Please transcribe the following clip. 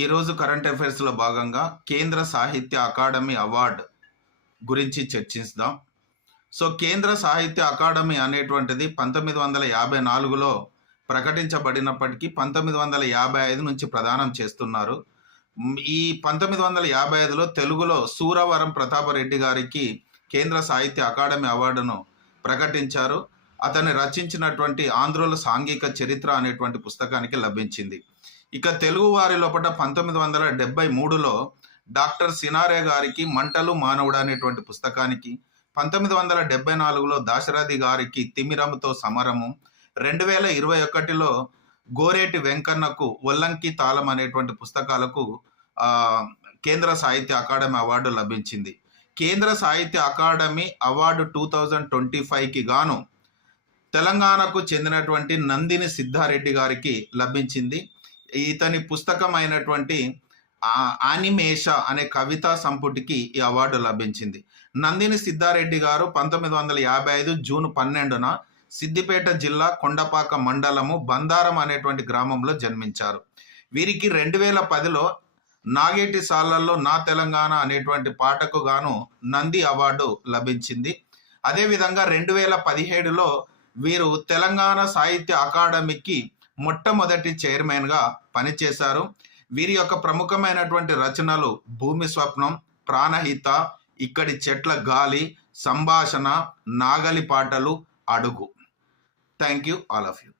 ఈరోజు కరెంట్ అఫైర్స్లో భాగంగా కేంద్ర సాహిత్య అకాడమీ అవార్డు గురించి చర్చిస్తాం. కేంద్ర సాహిత్య అకాడమీ అనేటువంటిది 1954లో ప్రకటించబడినప్పటికీ 1955 నుంచి ప్రదానం చేస్తున్నారు. ఈ 1955లో తెలుగులో సూరవరం ప్రతాపరెడ్డి గారికి కేంద్ర సాహిత్య అకాడమీ అవార్డును ప్రకటించారు. అతను రచించినటువంటి ఆంధ్రుల సాంఘిక చరిత్ర అనేటువంటి పుస్తకానికి లభించింది. ఇక తెలుగు వారి లోపల 1973లో డాక్టర్ సినారే గారికి మంటలు మానవుడు అనేటువంటి పుస్తకానికి, 1974లో దాశరథి గారికి తిమిరముతో సమరము, 2021లో గోరేటి వెంకన్నకు ఒల్లంకి తాళం అనేటువంటి పుస్తకాలకు కేంద్ర సాహిత్య అకాడమీ అవార్డు లభించింది. కేంద్ర సాహిత్య అకాడమీ అవార్డు 2025కి గాను తెలంగాణకు చెందినటువంటి నందిని సిద్ధారెడ్డి గారికి లభించింది. ఇతని పుస్తకం అయినటువంటి ఆనిమేష అనే కవితా సంపుటికి ఈ అవార్డు లభించింది. నందిని సిద్ధారెడ్డి గారు 1955 జూన్ 12న సిద్దిపేట జిల్లా కొండపాక మండలము బందారం అనేటువంటి గ్రామంలో జన్మించారు. వీరికి 2010లో నాగేటి సాలల్లో నా తెలంగాణ అనేటువంటి పాటకు గాను నంది అవార్డు లభించింది. అదేవిధంగా 2017లో వీరు తెలంగాణ సాహిత్య అకాడమీకి మొట్టమొదటి చైర్మన్గా పనిచేశారు. వీరి యొక్క ప్రముఖమైనటువంటి రచనలు భూమి స్వప్నం, ప్రాణహిత, ఇక్కడి చెట్ల గాలి, సంభాషణ, నాగలి పాటలు, అడుగు. Thank you all of you.